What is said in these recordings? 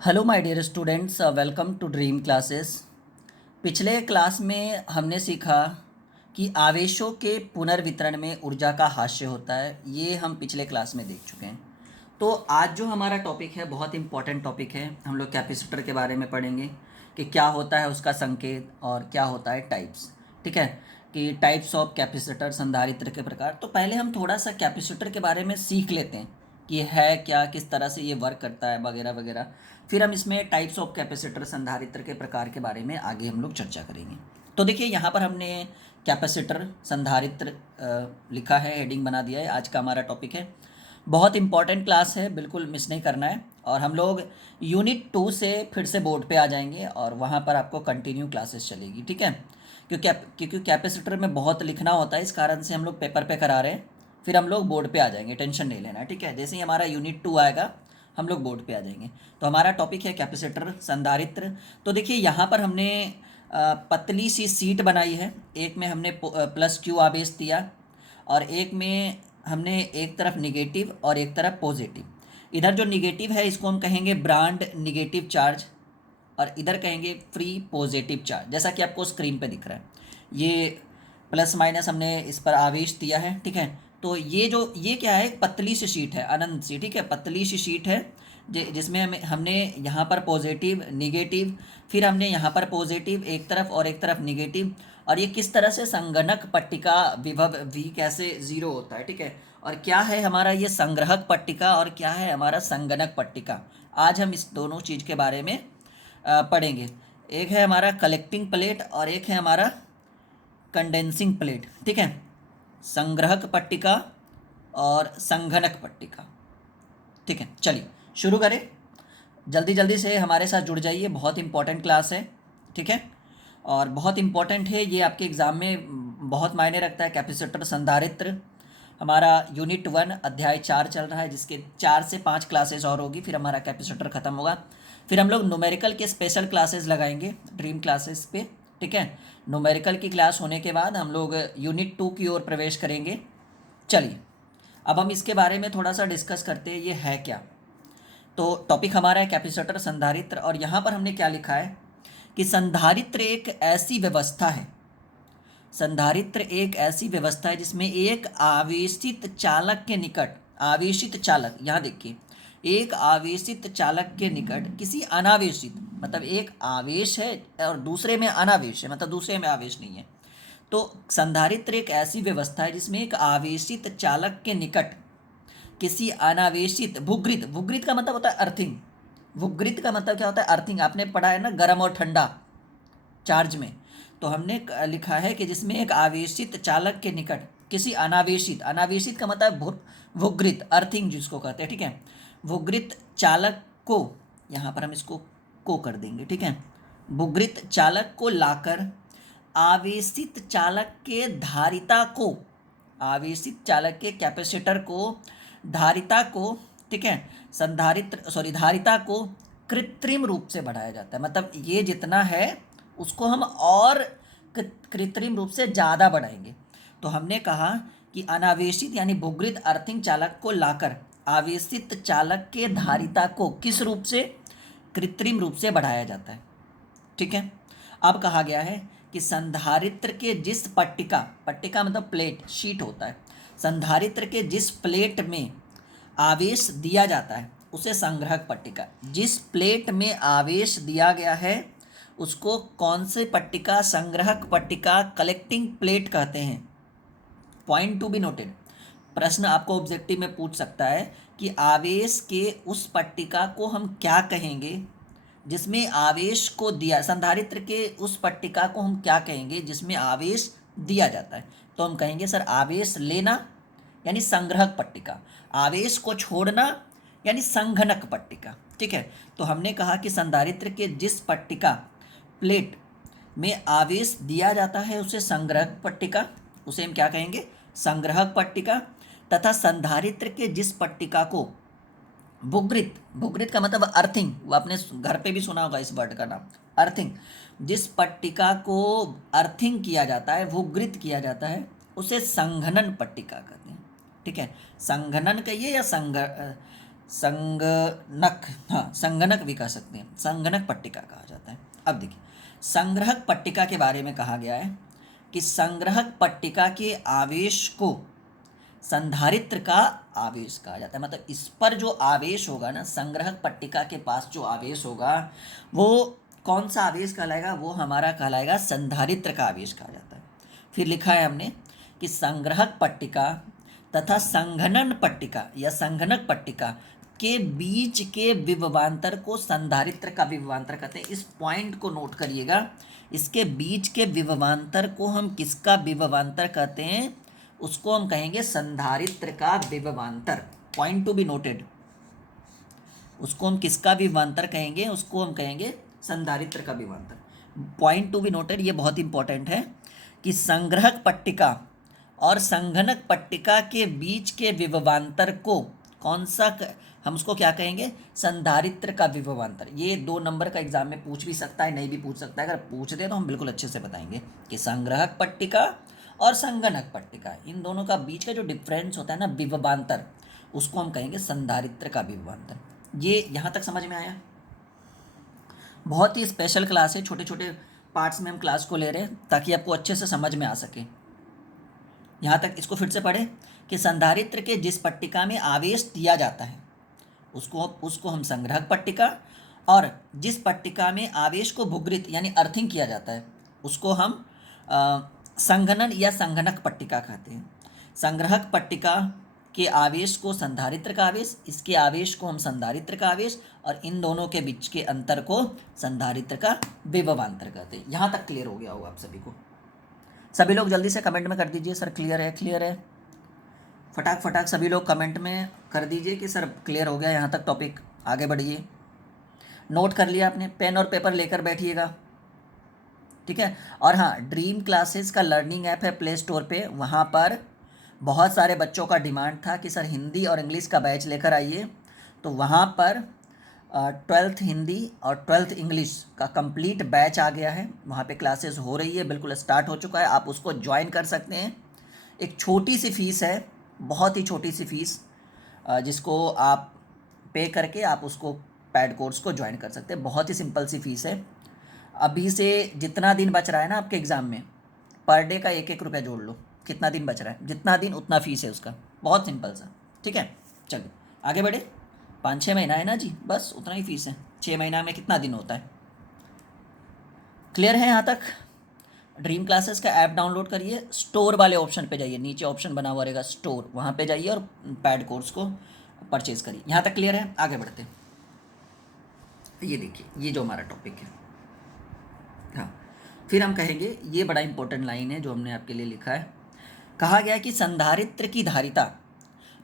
Hello my dear students, welcome to Dream Classes. पिछले class में हमने सीखा कि आवेशों के पुनर्वितरण में ऊर्जा का हास्य होता है। ये हम पिछले क्लास में देख चुके हैं। तो आज जो हमारा टॉपिक है बहुत इम्पॉर्टेंट टॉपिक है। हम लोग कैपेसिटर के बारे में पढ़ेंगे कि क्या होता है उसका संकेत और क्या होता है टाइप्स। ठीक है, कि टाइप्स ऑफ कैपेसिटर, संधारित्र के प्रकार। तो पहले हम थोड़ा सा कैपेसिटर के बारे में सीख लेते हैं कि है क्या, किस तरह से ये वर्क करता है, वगैरह वगैरह। फिर हम इसमें टाइप्स ऑफ कैपेसिटर, संधारित्र के प्रकार के बारे में आगे हम लोग चर्चा करेंगे। तो देखिए यहाँ पर हमने कैपेसिटर, संधारित्र लिखा है, हेडिंग बना दिया है। आज का हमारा टॉपिक है, बहुत इंपॉर्टेंट क्लास है, बिल्कुल मिस नहीं करना है। और हम लोग यूनिट 2 से फिर से बोर्ड पे आ जाएंगे और वहाँ पर आपको कंटिन्यू क्लासेस चलेगी। ठीक है, क्योंकि कैपेसिटर में बहुत लिखना होता है, इस कारण से हम लोग पेपर पे करा रहे हैं। फिर हम लोग बोर्ड पे आ जाएंगे, टेंशन नहीं लेना। ठीक है, जैसे ही हमारा यूनिट 2 आएगा हम लोग बोर्ड पे आ जाएंगे। तो हमारा टॉपिक है कैपेसिटर, संधारित्र। तो देखिए यहाँ पर हमने पतली सी सीट बनाई है। एक में हमने प्लस क्यू आवेश दिया और एक में हमने एक तरफ निगेटिव और एक तरफ पॉजिटिव। इधर जो निगेटिव है इसको हम कहेंगे ब्रांड निगेटिव चार्ज और इधर कहेंगे फ्री पॉजिटिव चार्ज, जैसा कि आपको स्क्रीन पे दिख रहा है। ये प्लस माइनस हमने इस पर आवेश दिया है। ठीक है, तो ये क्या है, एक पतली सी शीट है, अनंत सी। ठीक है, पतली सी शीट है जिसमें हमने यहाँ पर पॉजिटिव, निगेटिव, फिर हमने यहाँ पर पॉजिटिव एक तरफ और एक तरफ निगेटिव। और ये किस तरह से संगणक पट्टिका विभव v कैसे जीरो होता है। ठीक है, और क्या है हमारा ये संग्रहक पट्टिका और क्या है हमारा संगणक पट्टिका। आज हम इस दोनों चीज़ के बारे में पढ़ेंगे। एक है हमारा कलेक्टिंग प्लेट और एक है हमारा कंडेंसिंग प्लेट। ठीक है, संग्रहक पट्टिका और संघनक पट्टिका। ठीक है, चलिए शुरू करें। जल्दी जल्दी से हमारे साथ जुड़ जाइए, बहुत इंपॉर्टेंट क्लास है। ठीक है, और बहुत इंपॉर्टेंट है ये, आपके एग्ज़ाम में बहुत मायने रखता है। कैपेसिटर, संधारित्र, हमारा यूनिट 1 अध्याय 4 चल रहा है, जिसके 4 से 5 क्लासेस और होगी, फिर हमारा कैपेसिटर ख़त्म होगा। फिर हम लोग न्यूमेरिकल के स्पेशल क्लासेस लगाएंगे ड्रीम क्लासेस पे। ठीक है, न्यूमेरिकल की क्लास होने के बाद हम लोग यूनिट 2 की ओर प्रवेश करेंगे। चलिए अब हम इसके बारे में थोड़ा सा डिस्कस करते हैं, ये है क्या। तो टॉपिक हमारा है कैपेसिटर, संधारित्र। और यहाँ पर हमने क्या लिखा है कि संधारित्र एक ऐसी व्यवस्था है, संधारित्र एक ऐसी व्यवस्था है जिसमें एक आवेशित चालक के निकट, आवेशित चालक, यहाँ देखिए, एक आवेशित चालक के निकट किसी अनावेशित, मतलब एक आवेश है और दूसरे में अनावेश है, मतलब दूसरे में आवेश नहीं है। तो संधारित्र एक ऐसी व्यवस्था है जिसमें एक आवेशित चालक के निकट किसी अनावेशित भूगृत, भूगृत का मतलब होता है अर्थिंग, भूगृत का मतलब क्या होता है, अर्थिंग। आपने पढ़ा है ना, गर्म और ठंडा चार्ज में। तो हमने लिखा है कि जिसमें एक आवेशित चालक के निकट किसी अनावेशित, अनावेशित का मतलब भूगृत, अर्थिंग जिसको कहते हैं। ठीक है, भूगृत चालक को, यहाँ पर हम इसको को कर देंगे। ठीक है, भूगृत चालक को लाकर आवेशित चालक के धारिता को, आवेशित चालक के कैपेसिटर को, धारिता को, ठीक है, संधारित्र सॉरी धारिता को कृत्रिम रूप से बढ़ाया जाता है। मतलब ये जितना है उसको हम और कृत्रिम रूप से ज़्यादा बढ़ाएंगे। तो हमने कहा कि अनावेशित यानी भूगृत अर्थिंग चालक को लाकर आवेशित चालक के धारिता को किस रूप से, कृत्रिम रूप से बढ़ाया जाता है। ठीक है, अब कहा गया है कि संधारित्र के जिस पट्टिका, पट्टिका मतलब प्लेट, शीट होता है, संधारित्र के जिस प्लेट में आवेश दिया जाता है उसे संग्रहक पट्टिका, जिस प्लेट में आवेश दिया गया है उसको कौन से पट्टिका, संग्रहक पट्टिका, कलेक्टिंग प्लेट कहते हैं। पॉइंट टू बी नोटेड, प्रश्न आपको ऑब्जेक्टिव में पूछ सकता है कि आवेश के उस पट्टिका को हम क्या कहेंगे जिसमें आवेश को दिया, संधारित्र के उस पट्टिका को हम क्या कहेंगे जिसमें आवेश दिया जाता है। तो हम कहेंगे सर आवेश लेना यानी संग्रहक पट्टिका, आवेश को छोड़ना यानी संघनक पट्टिका। ठीक है, तो हमने कहा कि संधारित्र के जिस पट्टिका, प्लेट में आवेश दिया जाता है उसे संग्रहक पट्टिका, उसे हम क्या कहेंगे, संग्रहक पट्टिका। तथा संधारित्र के जिस पट्टिका को भूगृत, भूगृत का मतलब अर्थिंग, वो आपने घर पे भी सुना होगा इस वर्ड का नाम, अर्थिंग, जिस पट्टिका को अर्थिंग किया जाता है, भूगृत किया जाता है, उसे संघनन पट्टिका कहते हैं। ठीक है, संघनन कहिए या संगणक, हाँ संगणक भी कह सकते हैं, संगणक पट्टिका कहा जाता है। अब देखिए संग्रहक पट्टिका के बारे में कहा गया है कि संग्रहक पट्टिका के आवेश को संधारित्र का आवेश कहा जाता है। मतलब इस पर जो आवेश होगा ना, संग्रहक पट्टिका के पास जो आवेश होगा वो कौन सा आवेश कहलाएगा, वो हमारा कहलाएगा संधारित्र का आवेश कहा जाता है। फिर लिखा है हमने कि संग्रहक पट्टिका तथा संघनन पट्टिका या संघनक पट्टिका के बीच के विभवांतर को संधारित्र का विभवांतर कहते हैं। इस पॉइंट को नोट करिएगा, इसके बीच के विभवांतर को हम किसका विभवांतर कहते हैं, उसको हम कहेंगे संधारित्र का विभवांतर। पॉइंट टू बी नोटेड, उसको हम किसका विभवांतर कहेंगे, उसको हम कहेंगे संधारित्र का विभवांतर। पॉइंट टू बी नोटेड, ये बहुत इंपॉर्टेंट है कि संग्रहक पट्टिका और संघनक पट्टिका के बीच के विभवांतर को कौन सा हम उसको क्या कहेंगे, संधारित्र का विभवांतर। ये 2 नंबर का एग्जाम में पूछ भी सकता है, नहीं भी पूछ सकता है। अगर पूछ दे तो हम बिल्कुल अच्छे से बताएंगे कि संग्रहक पट्टिका और संगणक पट्टिका, इन दोनों का बीच का जो डिफरेंस होता है ना, विभवांतर, उसको हम कहेंगे संधारित्र का विभवांतर। ये यहाँ तक समझ में आया? बहुत ही स्पेशल क्लास है, छोटे छोटे पार्ट्स में हम क्लास को ले रहे हैं ताकि आपको अच्छे से समझ में आ सके। यहाँ तक इसको फिर से पढ़े कि संधारित्र के जिस पट्टिका में आवेश दिया जाता है उसको हम संग्रहक पट्टिका, और जिस पट्टिका में आवेश को भूगृत यानी अर्थिंग किया जाता है उसको हम संघनन या संघनक पट्टिका कहते हैं। संग्रहक पट्टिका के आवेश को संधारित्र का आवेश, इसके आवेश को हम संधारित्र का आवेश, और इन दोनों के बीच के अंतर को संधारित्र का विभवांतर कहते हैं। यहाँ तक क्लियर हो गया होगा आप सभी को? सभी लोग जल्दी से कमेंट में कर दीजिए सर क्लियर है, क्लियर है। फटाक फटाक सभी लोग कमेंट में कर दीजिए कि सर क्लियर हो गया यहाँ तक टॉपिक। आगे बढ़िए। नोट कर लिया आपने? पेन और पेपर लेकर बैठिएगा, ठीक है। और हाँ, ड्रीम क्लासेस का लर्निंग ऐप है प्ले स्टोर पे, वहाँ पर बहुत सारे बच्चों का डिमांड था कि सर हिंदी और इंग्लिश का बैच लेकर आइए, तो वहाँ पर 12th हिंदी और 12th इंग्लिश का कंप्लीट बैच आ गया है। वहाँ पे क्लासेस हो रही है, बिल्कुल स्टार्ट हो चुका है, आप उसको ज्वाइन कर सकते हैं। एक छोटी सी फीस है, बहुत ही छोटी सी फीस, जिसको आप पे करके आप उसको पैड कोर्स को ज्वाइन कर सकते हैं। बहुत ही सिंपल सी फीस है। अभी से जितना दिन बच रहा है ना आपके एग्ज़ाम में, पर डे का 1-1 रुपया जोड़ लो, कितना दिन बच रहा है, जितना दिन उतना फीस है उसका। बहुत सिंपल सा, ठीक है। चलिए आगे बढ़े। 5-6 महीना है ना जी, बस उतना ही फीस है। 6 महीना में कितना दिन होता है? क्लियर है यहाँ तक? ड्रीम क्लासेस का ऐप डाउनलोड करिए, स्टोर वाले ऑप्शन पे जाइए, नीचे ऑप्शन बना हुआ रहेगा स्टोर, वहाँ पे जाइए और पैड कोर्स को परचेज करिए। यहाँ तक क्लियर है? आगे बढ़ते हैं। ये देखिए, ये जो हमारा टॉपिक है, हाँ, फिर हम कहेंगे, ये बड़ा इंपॉर्टेंट लाइन है जो हमने आपके लिए लिखा है। कहा गया कि संधारित्र की धारिता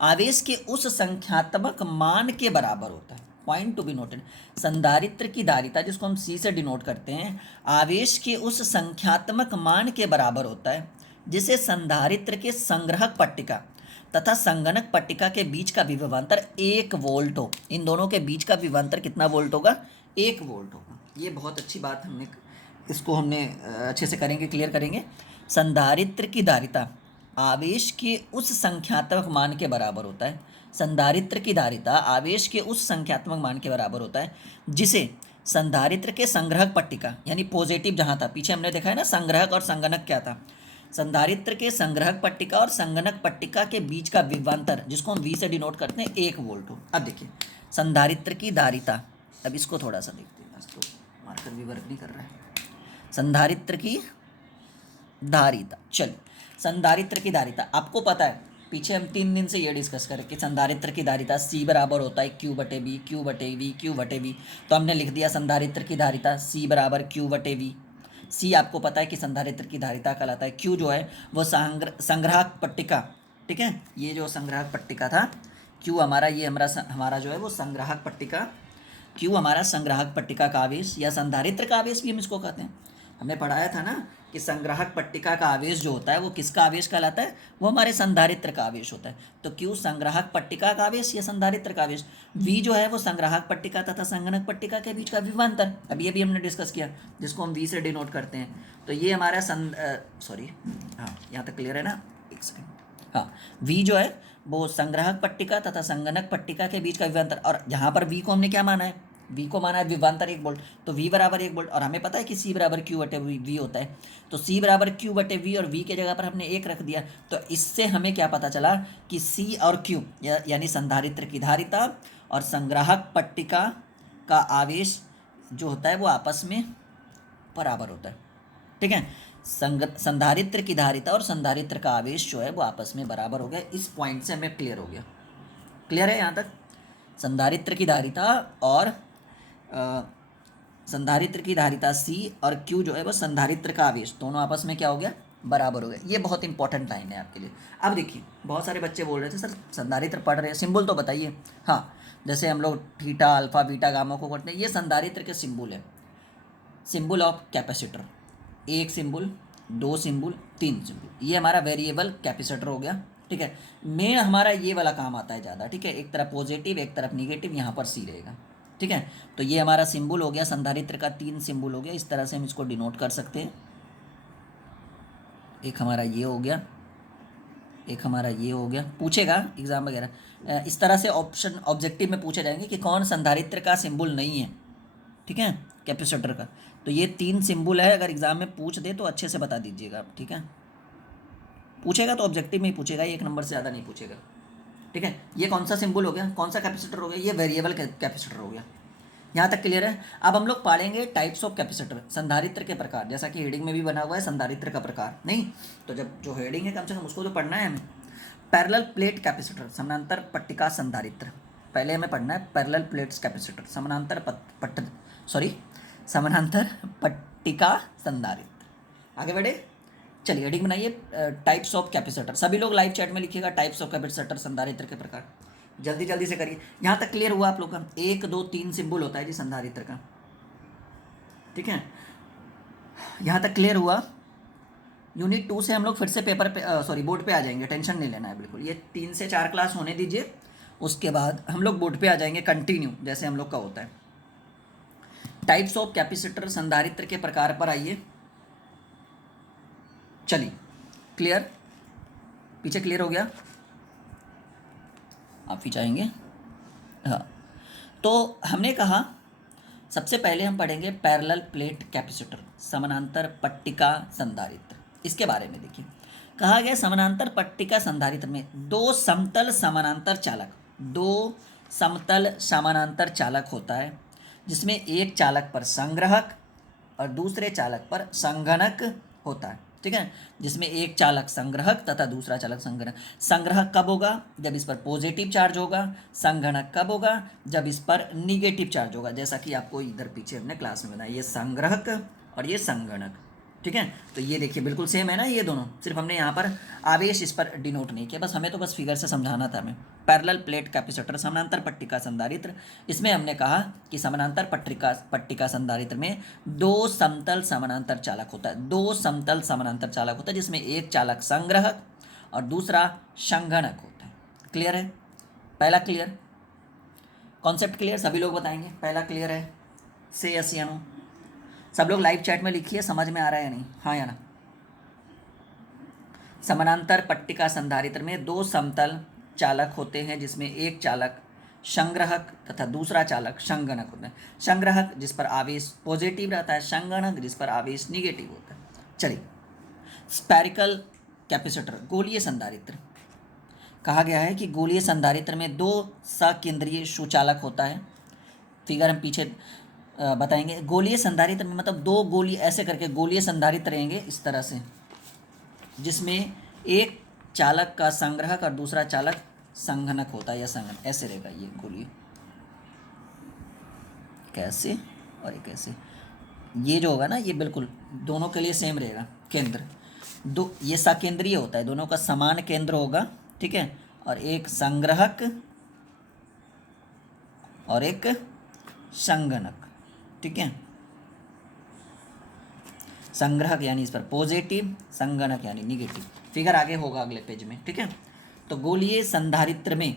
आवेश के उस संख्यात्मक मान के बराबर होता है। पॉइंट टू बी नोटेड, संधारित्र की धारिता, जिसको हम सी से डिनोट करते हैं, आवेश के उस संख्यात्मक मान के बराबर होता है जिसे संधारित्र के संग्रहक पट्टिका तथा संगणक पट्टिका के बीच का विभवांतर 1 वोल्ट हो। इन दोनों के बीच का विभवांतर कितना वोल्ट होगा? 1 वोल्ट होगा। ये बहुत अच्छी बात, हमने अच्छे से करेंगे, क्लियर करेंगे। संधारित्र की धारिता आवेश के उस संख्यात्मक मान के बराबर होता है। संधारित्र की धारिता आवेश के उस संख्यात्मक मान के बराबर होता है जिसे संधारित्र के संग्रहक पट्टिका, यानी पॉजिटिव जहाँ था, पीछे हमने देखा है ना संग्रहक और संगणक क्या था, संधारित्र के संग्रहक पट्टिका और संगणक पट्टिका के बीच का विभवांतर, जिसको हम V से डिनोट करते हैं, 1 वोल्ट हो। अब देखिए संधारित्र की धारिता, अब इसको थोड़ा सा देखते हैं, तो मार्कर भी वर्क नहीं कर रहा है। संधारित्र की धारिता, चलिए संधारित्र की धारिता आपको पता है, पीछे हम 3 दिन से ये डिस्कस करें कि संधारित्र की धारिता C बराबर होता है Q/V, Q/V, Q/V। तो हमने लिख दिया संधारित्र की धारिता C बराबर Q/V। C आपको पता है कि संधारित्र की धारिता कहलाता है। Q जो है वो संग्राहक पट्टिका, ठीक है, ये जो संग्राहक पट्टिका था Q हमारा, ये हमारा जो है वो संग्राहक पट्टिका, Q हमारा संग्राहक पट्टिका का आवेश या संधारित्र का आवेश भी हम इसको कहते हैं। हमने पढ़ाया था ना कि संग्राहक पट्टिका का आवेश जो होता है वो किसका आवेश कहलाता है? वो हमारे संधारित्र का आवेश होता है। तो Q संग्राहक पट्टिका का आवेश या संधारित्र का आवेश, V जो है वो संग्राहक पट्टिका तथा संगणक पट्टिका के बीच का विभवांतर, अब ये भी हमने डिस्कस किया, जिसको हम V से डिनोट करते हैं। तो ये हमारा हाँ यहाँ तक क्लियर है ना? एक सेकेंड, हाँ, V जो है वो संग्राहक पट्टिका तथा संगणक पट्टिका के बीच का विभवांतर, और यहाँ पर v को हमने क्या माना है, v को माना है विभवांतर 1 वोल्ट, तो v बराबर 1 वोल्ट, और हमें पता है कि c बराबर q बटे v होता है, तो c बराबर q बटे v और v के जगह पर हमने 1 रख दिया। तो इससे हमें क्या पता चला कि c और q यानी संधारित्र की धारिता और संग्राहक पट्टिका का आवेश जो होता है वो आपस में बराबर होता है। ठीक है, संधारित्र की धारिता और संधारित्र का आवेश जो है वो आपस में बराबर हो गया। इस पॉइंट से हमें क्लियर हो गया। क्लियर है यहाँ तक? संधारित्र की धारिता और संधारित्र की धारिता C और Q जो है वो संधारित्र का आवेश दोनों आपस में क्या हो गया, बराबर हो गया। ये बहुत इंपॉर्टेंट लाइन है आपके लिए। अब देखिए बहुत सारे बच्चे बोल रहे थे सर संधारित्र पढ़ रहे हैं, सिंबल तो बताइए। हाँ, जैसे हम लोग थीटा अल्फा बीटा गामा को करते हैं, ये संधारित्र के सिंबल है, सिंबल ऑफ कैपेसिटर। एक सिंबल, दो सिंबल, तीन सिंबल, ये हमारा वेरिएबल कैपेसिटर हो गया। ठीक है, मेन हमारा ये वाला काम आता है ज़्यादा। ठीक है, एक तरफ पॉजिटिव एक तरफ निगेटिव, यहाँ पर सी रहेगा। ठीक है, तो ये हमारा सिंबल हो गया संधारित्र का, तीन सिंबल हो गया। इस तरह से हम इसको डिनोट कर सकते हैं। एक हमारा ये हो गया, एक हमारा ये हो गया। पूछेगा एग्जाम वगैरह इस तरह से, ऑप्शन ऑब्जेक्टिव में पूछे जाएंगे कि कौन संधारित्र का सिंबल नहीं है। ठीक है, कैपेसिटर का। तो ये तीन सिंबल है, अगर एग्जाम में पूछ दे तो अच्छे से बता दीजिएगा आप। ठीक है, पूछेगा तो ऑब्जेक्टिव में ही पूछेगा, एक नंबर से ज़्यादा नहीं पूछेगा। ठीक है, ये कौन सा सिंबल हो गया, कौन सा कैपेसिटर हो गया, ये वेरिएबल कैपेसिटर हो गया। यहाँ तक क्लियर है? अब हम लोग पढ़ेंगे टाइप्स ऑफ कैपेसिटर, संधारित्र के प्रकार, जैसा कि हेडिंग में भी बना हुआ है संधारित्र का प्रकार। नहीं तो जब जो हेडिंग है कम से कम उसको तो पढ़ना है हमें। पैरेलल प्लेट कैपेसिटर, समानांतर पट्टिका संधारित्र। पहले हमें पढ़ना है पैरेलल प्लेट्स कैपेसिटर, समानांतर समानांतर पट्टिका संधारित्र। आगे बढ़े, चलिए हेडिंग बनाइए टाइप्स ऑफ कैपेसिटर। सभी लोग लाइव चैट में लिखिएगा टाइप्स ऑफ कैपेसिटर, संधारित्र के प्रकार। जल्दी जल्दी से करिए। यहाँ तक क्लियर हुआ आप लोग का? 1 2 3 सिंबल होता है जी संधारित्र का। ठीक है, यहाँ तक क्लियर हुआ? यूनिट 2 से हम लोग फिर से पेपर पे बोर्ड पे आ जाएंगे, टेंशन नहीं लेना है बिल्कुल। ये 3 से 4 क्लास होने दीजिए, उसके बाद हम लोग बोर्ड पे आ जाएंगे कंटिन्यू, जैसे हम लोग का होता है। टाइप्स ऑफ कैपेसिटर, संधारित्र के प्रकार पर आइए। चलिए, क्लियर? पीछे क्लियर हो गया? आप भी चाहेंगे? हाँ, तो हमने कहा सबसे पहले हम पढ़ेंगे पैरेलल प्लेट कैपेसिटर, समानांतर पट्टिका संधारित्र। इसके बारे में देखिए, कहा गया समानांतर पट्टिका संधारित्र में दो समतल समानांतर चालक होता है, जिसमें एक चालक पर संग्राहक और दूसरे चालक पर संगणक होता है। ठीक है, जिसमें एक चालक संग्राहक तथा दूसरा चालक संगणक। संग्राहक कब होगा? जब इस पर पॉजिटिव चार्ज होगा। संगणक कब होगा? जब इस पर निगेटिव चार्ज होगा, जैसा कि आपको इधर पीछे हमने क्लास में बताया, ये संग्राहक और ये संगणक। ठीक है, तो ये देखिए बिल्कुल सेम है ना ये दोनों, सिर्फ हमने यहाँ पर आवेश इस पर डिनोट नहीं किया, बस हमें तो बस फिगर से समझाना था हमें। पैरेलल प्लेट कैपेसिटर, समानांतर पट्टिका संधारित्र, इसमें हमने कहा कि समानांतर पट्टिका संधारित्र में दो समतल समानांतर चालक होता है। दो समतल समानांतर चालक होता है, जिसमें एक चालक संग्राहक और दूसरा संगणक होता है। क्लियर है? पहला क्लियर, कॉन्सेप्ट क्लियर? सभी लोग बताएंगे पहला क्लियर है? से यस या नो? सब लोग लाइव चैट में लिखिए, समझ में आ रहा है या नहीं, हाँ या ना? समानांतर पट्टिका संधारित्र में दो समतल चालक होते हैं, जिसमें एक चालक संग्राहक तथा दूसरा चालक संगणक होता है। संग्राहक जिस पर आवेश पॉजिटिव रहता है, संगणक जिस पर आवेश निगेटिव होता है। चलिए, स्फेरिकल कैपेसिटर, गोलीय संधारित्र। कहा गया है कि गोलीय संधारित्र में दो सकेंद्रीय सुचालक होता है। फिगर हम पीछे बताएंगे। गोलीय संधारित्र में मतलब दो गोली ऐसे करके गोलीय संधारित्र रहेंगे इस तरह से, जिसमें एक चालक का संग्राहक और दूसरा चालक संगणक होता है या संगणक, ऐसे रहेगा ये गोलीय। कैसे और एक ऐसे, ये जो होगा ना ये बिल्कुल दोनों के लिए सेम रहेगा। केंद्र दो, ये सकेंद्रीय होता है, दोनों का समान केंद्र होगा। ठीक है, और एक संग्राहक और एक संगणक। ठीक है, संग्राहक यानी इस पर पॉजिटिव, संगणक यानी निगेटिव। फिगर आगे होगा अगले पेज में। ठीक है, तो गोलीय संधारित्र में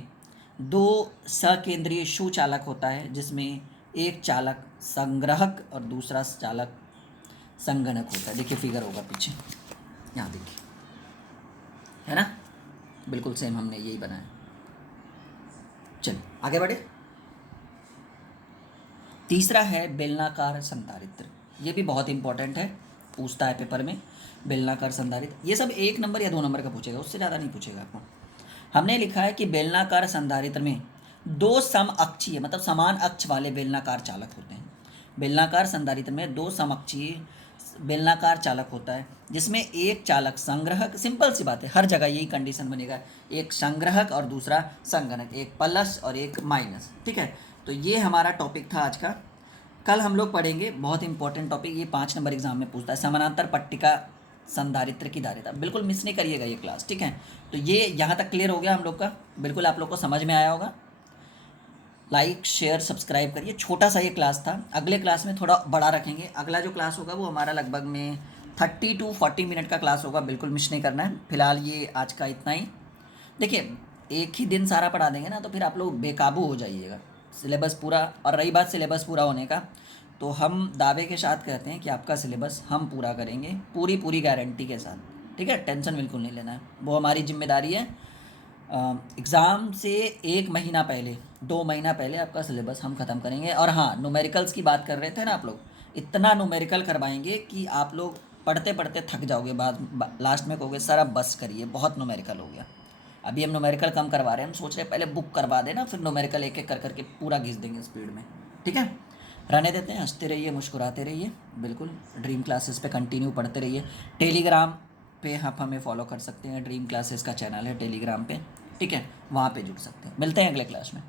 दो सकेंद्रीय सुचालक होता है, जिसमें एक चालक संग्राहक और दूसरा चालक संगणक होता है। देखिए फिगर होगा पीछे, यहाँ देखिए, है ना? बिल्कुल सेम हमने यही बनाया। चलिए आगे बढ़े। तीसरा है बेलनाकार संधारित्र। ये भी बहुत इंपॉर्टेंट है, पूछता है पेपर में। बेलनाकार संधारित्र ये सब 1 नंबर या 2 नंबर का पूछेगा, उससे ज़्यादा नहीं पूछेगा आपको। हमने लिखा है कि बेलनाकार संधारित्र में 2 समअक्षीय मतलब समान अक्ष वाले बेलनाकार चालक होते हैं। बेलनाकार संधारित्र में 2 समअक्षीय बेलनाकार चालक होता है, जिसमें एक चालक संग्रहक, सिंपल सी बात है, हर जगह यही कंडीशन बनेगा, एक संग्रहक और दूसरा संगणक, एक प्लस और एक माइनस। ठीक है, तो ये हमारा टॉपिक था आज का। कल हम लोग पढ़ेंगे बहुत इंपॉर्टेंट टॉपिक, ये 5 नंबर एग्जाम में पूछता है, समानांतर पट्टिका संधारित्र की धारिता। बिल्कुल मिस नहीं करिएगा ये क्लास, ठीक है। तो ये यहाँ तक क्लियर हो गया हम लोग का, बिल्कुल आप लोग को समझ में आया होगा। लाइक शेयर सब्सक्राइब करिए। छोटा सा ये क्लास था, अगले क्लास में थोड़ा बड़ा रखेंगे। अगला जो क्लास होगा वो हमारा लगभग में 30 to 40 मिनट का क्लास होगा, बिल्कुल मिस नहीं करना है। फिलहाल ये आज का इतना ही। देखिए, एक ही दिन सारा पढ़ा देंगे ना तो फिर आप लोग बेकाबू हो जाइएगा, सिलेबस पूरा। और रही बात सिलेबस पूरा होने का, तो हम दावे के साथ कहते हैं कि आपका सिलेबस हम पूरा करेंगे, पूरी पूरी गारंटी के साथ। ठीक है, टेंशन बिल्कुल नहीं लेना है, वो हमारी जिम्मेदारी है। एग्ज़ाम से 1 महीना पहले, 2 महीना पहले आपका सिलेबस हम ख़त्म करेंगे। और हाँ, न्यूमेरिकल्स की बात कर रहे थे ना आप लोग, इतना न्यूमेरिकल करवाएंगे कि आप लोग पढ़ते पढ़ते थक जाओगे, बाद लास्ट में कहोगे सर अब बस करिए, बहुत न्यूमेरिकल हो गया। अभी हम न्यूमेरिकल कम करवा रहे हैं, हम सोच रहे हैं पहले बुक करवा देना, फिर न्यूमेरिकल एक एक कर करके पूरा घिस देंगे स्पीड में। ठीक है, रहने देते हैं, हंसते रहिए, मुस्कुराते रहिए, बिल्कुल ड्रीम क्लासेस पे कंटिन्यू पढ़ते रहिए। टेलीग्राम पे आप हमें फॉलो कर सकते हैं, ड्रीम क्लासेस का चैनल है टेलीग्राम पे, ठीक है, वहाँ पे जुड़ सकते हैं। मिलते हैं अगले क्लास में।